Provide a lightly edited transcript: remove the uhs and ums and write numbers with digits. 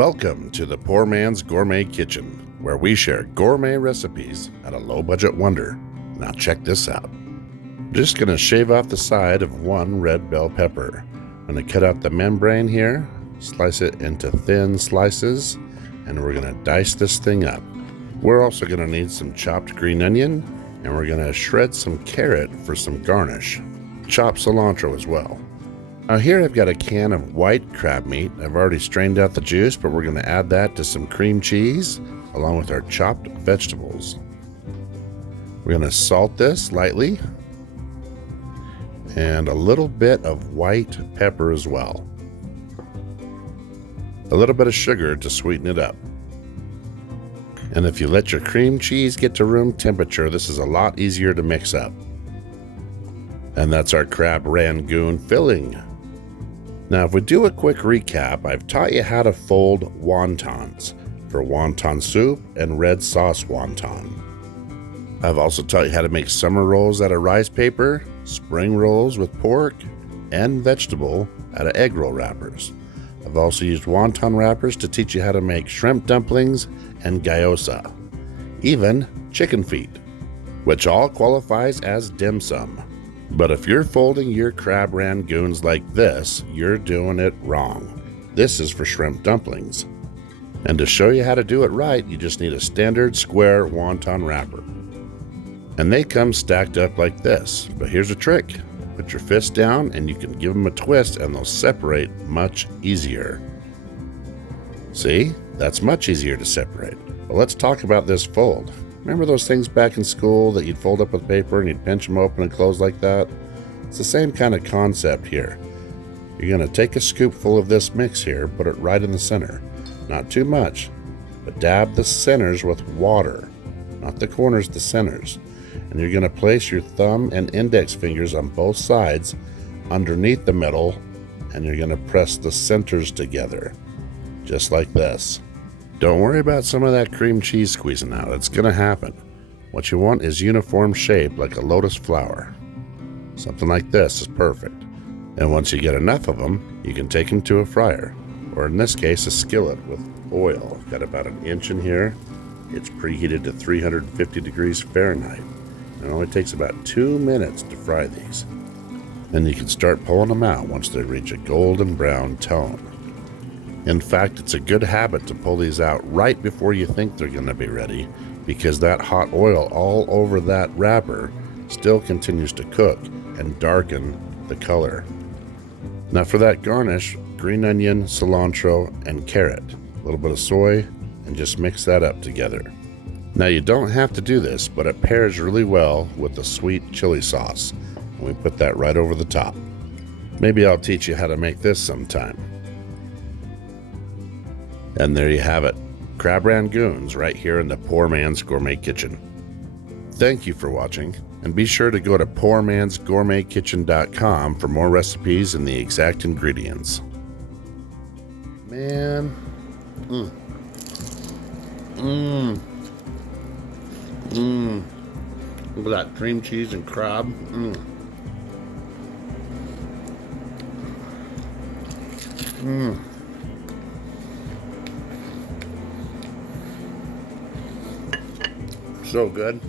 Welcome to the Poor Man's Gourmet Kitchen, where we share gourmet recipes at a low-budget wonder. Now check this out. I'm just going to shave off the side of one red bell pepper. I'm going to cut out the membrane here, slice it into thin slices, and we're going to dice this thing up. We're also going to need some chopped green onion, and we're going to shred some carrot for some garnish. Chopped cilantro as well. Now here I've got a can of white crab meat. I've already strained out the juice, but we're going to add that to some cream cheese along with our chopped vegetables. We're going to salt this lightly and a little bit of white pepper as well. A little bit of sugar to sweeten it up. And if you let your cream cheese get to room temperature, this is a lot easier to mix up. And that's our Crab Rangoon filling. Now, if we do a quick recap, I've taught you how to fold wontons for wonton soup and red sauce wonton. I've also taught you how to make summer rolls out of rice paper, spring rolls with pork, and vegetable out of egg roll wrappers. I've also used wonton wrappers to teach you how to make shrimp dumplings and gyoza, even chicken feet, which all qualifies as dim sum. But if you're folding your crab rangoons like this, you're doing it wrong. This is for shrimp dumplings. And to show you how to do it right, you just need a standard square wonton wrapper. And they come stacked up like this. But here's a trick. Put your fist down and you can give them a twist and they'll separate much easier. See? That's much easier to separate. Well, let's talk about this fold. Remember those things back in school that you'd fold up with paper and you'd pinch them open and close like that? It's the same kind of concept here. You're going to take a scoopful of this mix here, put it right in the center. Not too much, but dab the centers with water. Not the corners, the centers. And you're going to place your thumb and index fingers on both sides underneath the middle, and you're going to press the centers together, just like this. Don't worry about some of that cream cheese squeezing out. It's going to happen. What you want is uniform shape like a lotus flower. Something like this is perfect. And once you get enough of them, you can take them to a fryer, or in this case, a skillet with oil. I've got about an inch in here. It's preheated to 350 degrees Fahrenheit. It only takes about 2 minutes to fry these. And you can start pulling them out once they reach a golden brown tone. In fact, it's a good habit to pull these out right before you think they're going to be ready, because that hot oil all over that wrapper still continues to cook and darken the color. Now for that garnish, green onion, cilantro, and carrot, a little bit of soy, and just mix that up together. Now you don't have to do this, but it pairs really well with the sweet chili sauce, and we put that right over the top. Maybe I'll teach you how to make this sometime. And there you have it, Crab Rangoons right here in the Poor Man's Gourmet Kitchen. Thank you for watching, and be sure to go to PoorMansGourmetKitchen.com for more recipes and the exact ingredients. Man, look at that cream cheese and crab. So good.